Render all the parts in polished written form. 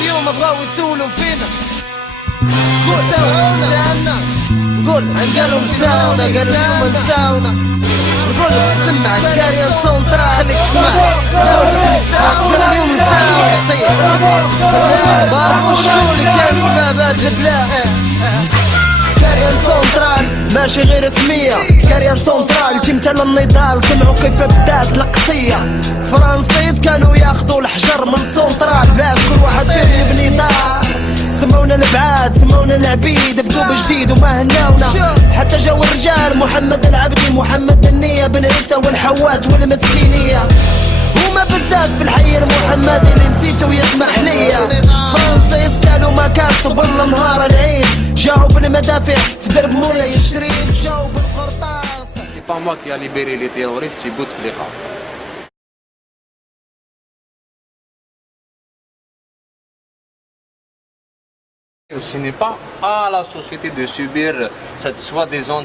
اليوم بغاو يسولوا فينا قول ساونا قول قالوا نساونا قالوا اليوم نساونا نقول لك سمع الكاريان سونترا خليك تسمع قالوا اليوم نساونا سيد ما عرفوش شكون اللي كان سباب هاد البلاد كاريان سونترال ماشي غير اسمية كاريان سونترال تمثال النضال سمعوا كيف بدات القصية فرنسيس كانوا ياخدوا الحجر من سونترال باش كل واحد فيه يبني دار سمونا البعاد سمونا العبيد بدو بجديد وما هناونا حتى جاو الرجال محمد العبدي محمد النية بن عيسى والحوات والمسكينية هما بزاف في الحي المحمدي اللي نسيته ويسمح ليا فرنسيس كانوا ما كاتب بالنهار العيد جاو بالمدافع في درب مولاي الشريف جاو بالقرطاس. C'est pas moi qui a libéré les terroristes, c'est Bouteflika. Ce n'est pas à la société de subir cette soi-disant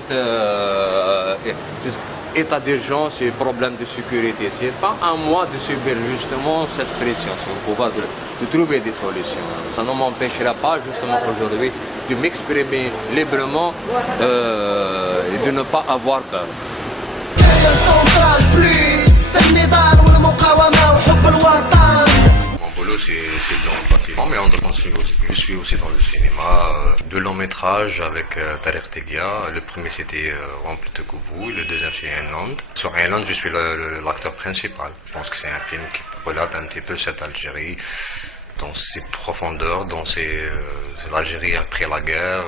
état d'urgence et problème de sécurité. Ce n'est pas à moi de subir justement cette pression sur le pouvoir de trouver des solutions. Ça ne m'empêchera pas justement aujourd'hui de m'exprimer librement et de ne pas avoir peur. Mon boulot c'est dans le bâtiment, mais je suis aussi dans le cinéma. Deux longs métrages avec Tariq Tegia. Le premier c'était Rempli de Kouvou, le deuxième c'est Inland. Sur Inland je suis l'acteur principal. Je pense que c'est un film qui relate un petit peu cette Algérie dans ses profondeurs, dans l'Algérie après la guerre,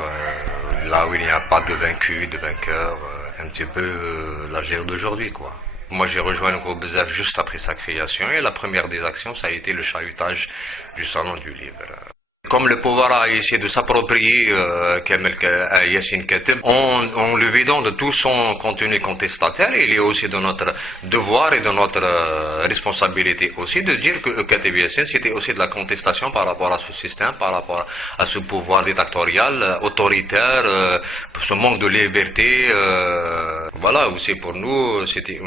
là où il n'y a pas de vaincu, de vainqueur, un petit peu l'Algérie d'aujourd'hui quoi. Moi j'ai rejoint le groupe Bzaf juste après sa création et la première des actions ça a été le chahutage du salon du livre. Comme le pouvoir a essayé de s'approprier Yassine Kateb en le vidant de tout son contenu contestataire, il est aussi de notre devoir et de notre responsabilité aussi de dire que Kateb Yassine c'était aussi de la contestation par rapport à ce système, par rapport à ce pouvoir dictatorial, autoritaire, ce manque de liberté. Voilà, aussi pour nous c'était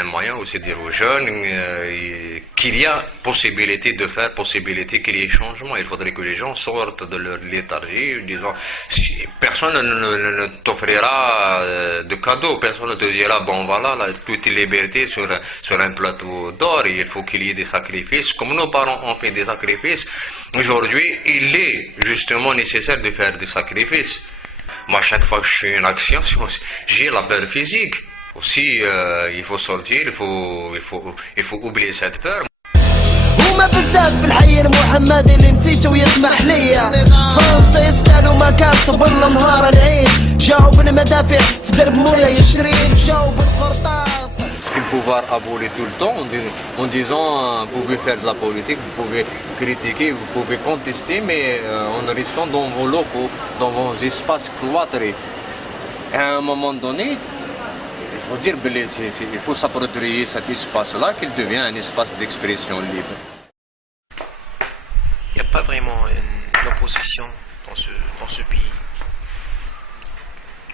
un moyen aussi de dire aux jeunes qu'il y a possibilité de faire, possibilité qu'il y ait changement. Il faudrait que les gens sortent de leur léthargie, disant personne ne t'offrira de cadeaux, personne ne te dira bon voilà là, toute liberté sur un plateau d'or, il faut qu'il y ait des sacrifices. Comme nos parents ont fait des sacrifices, aujourd'hui il est justement nécessaire de faire des sacrifices. Moi chaque fois que je fais une action, j'ai la peur physique. Aussi il faut sortir, il faut oublier cette peur. هما بزاف في الحي المحمدي اللي نسيته ويسمح ليا فرنسيس كانوا ما كاتب بالنهار العيد جاو بالمدافع في درب مولاي الشريف جاو بالقرطاس. Le pouvoir abolit tout le temps en disant vous pouvez faire de la politique, vous pouvez critiquer, vous pouvez contester, mais en restant dans vos locaux, dans vos espaces cloîtrés. Et à un moment donné, il faut dire il faut s'approprier cet espace-là qu'il devient un espace d'expression libre. Il n'y a pas vraiment une opposition dans ce pays.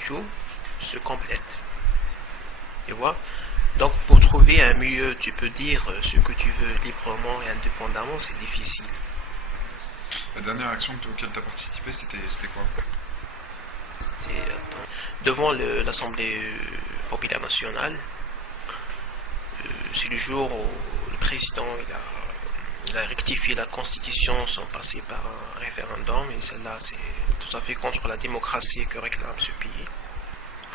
Tout se complète. Tu vois? Donc pour trouver un milieu, tu peux dire ce que tu veux librement et indépendamment, c'est difficile. La dernière action auquel tu as participé, c'était quoi? C'était devant l'Assemblée populaire nationale. C'est le jour où le président il a rectifié la constitution sans passer par un référendum, et celle-là c'est tout à fait contre la démocratie que réclame ce pays.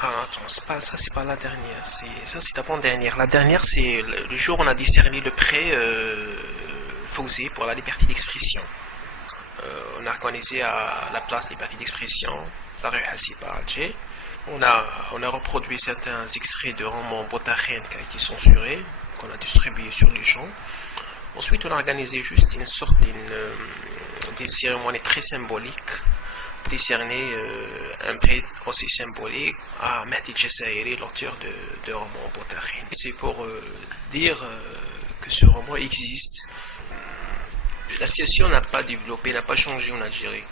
Ah attends, c'est pas la dernière, ça c'est avant-dernière. La dernière c'est le jour où on a décerné le prix Fawzi pour la liberté d'expression. On a organisé à la place Liberté d'expression, la rue Hassiba à Alger. On a reproduit certains extraits de romans Botakhen qui a été censuré, qu'on a distribué sur les gens. Ensuite, on a organisé juste une sorte des cérémonies très symboliques, décerner un prix aussi symbolique à Mehdi Djessairi, l'auteur de romans Botakhen. C'est pour dire que ce roman existe. La situation n'a pas développé, n'a pas changé en Algérie.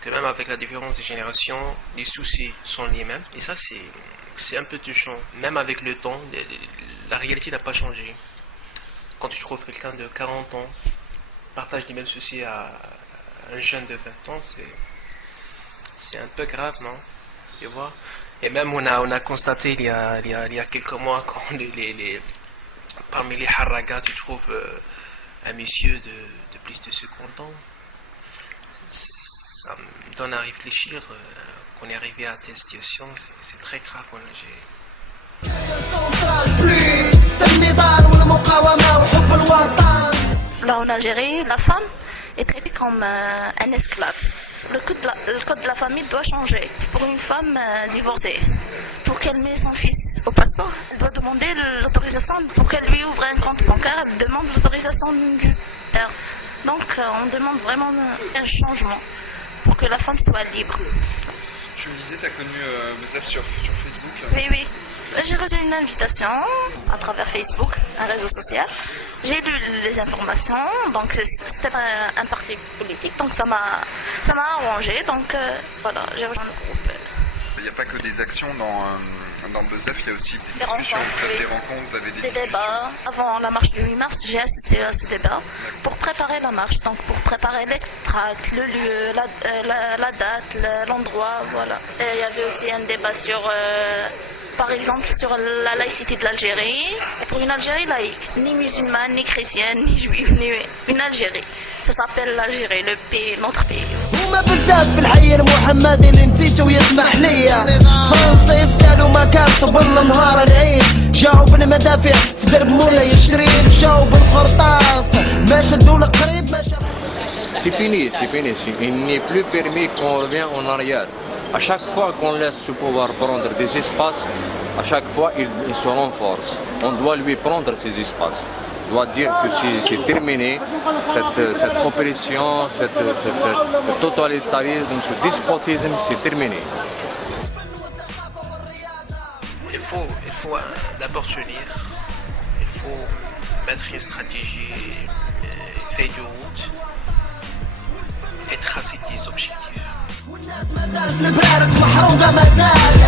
Que même avec la différence des générations, les soucis sont les mêmes. Et ça, c'est un peu touchant. Même avec le temps, la réalité n'a pas changé. Quand tu trouves quelqu'un de 40 ans, partage les mêmes soucis à un jeune de 20 ans, c'est un peu grave, non? Tu vois? Et même on a constaté il y a quelques mois quand parmi les haragas tu trouves un monsieur de plus de 50 ans. Ça me donne à réfléchir qu'on est arrivé à telle situation, c'est très grave en Algérie. Là en Algérie, la femme est traitée comme un esclave. Le code de la famille doit changer. Pour une femme divorcée, pour qu'elle mette son fils au passeport, elle doit demander l'autorisation. Pour qu'elle lui ouvre un compte bancaire, elle demande l'autorisation du père. Donc on demande vraiment un changement pour que la femme soit libre. Tu me disais, tu as connu Bzef sur Facebook. Oui. J'ai reçu une invitation à travers Facebook, un réseau social. J'ai lu les informations, donc c'était un parti politique, donc ça m'a arrangé, donc voilà, j'ai rejoint le groupe. Il n'y a pas que des actions dans Bzef, il y a aussi des discussions, rencontres, vous avez oui. des rencontres, vous avez des Des discussions. débats. Avant la marche du 8 mars, j'ai assisté à ce débat pour préparer la marche, donc pour préparer les tracts, le lieu, la date, l'endroit, voilà. Et il y avait aussi un débat sur, par exemple, sur la laïcité de l'Algérie, et pour une Algérie laïque, ni musulmane, ni chrétienne, ni juive, ni une Algérie. Ça s'appelle l'Algérie, le pays, notre pays. وما بزاف في الحي المحمدي اللي نسيته ويسمح ليا فرنسيس كانوا ما كان طبل نهار العيد جاوا بالمدافع في درب مولاي الشريف جاوا بالقرطاس ما شدوا القريب ما شافوا C'est fini. Il n'est plus permis qu'on revient en arrière. À chaque fois qu'on laisse ce pouvoir prendre des espaces, à chaque fois il se renforce. On doit lui prendre ces espaces. On doit dire que c'est terminé, cette oppression, ce totalitarisme, ce despotisme, c'est terminé. Il faut d'abord se lire, il faut mettre une stratégie, feuille de route et tracer des objectifs. والناس ما زالت في البرارك محروقة ما زال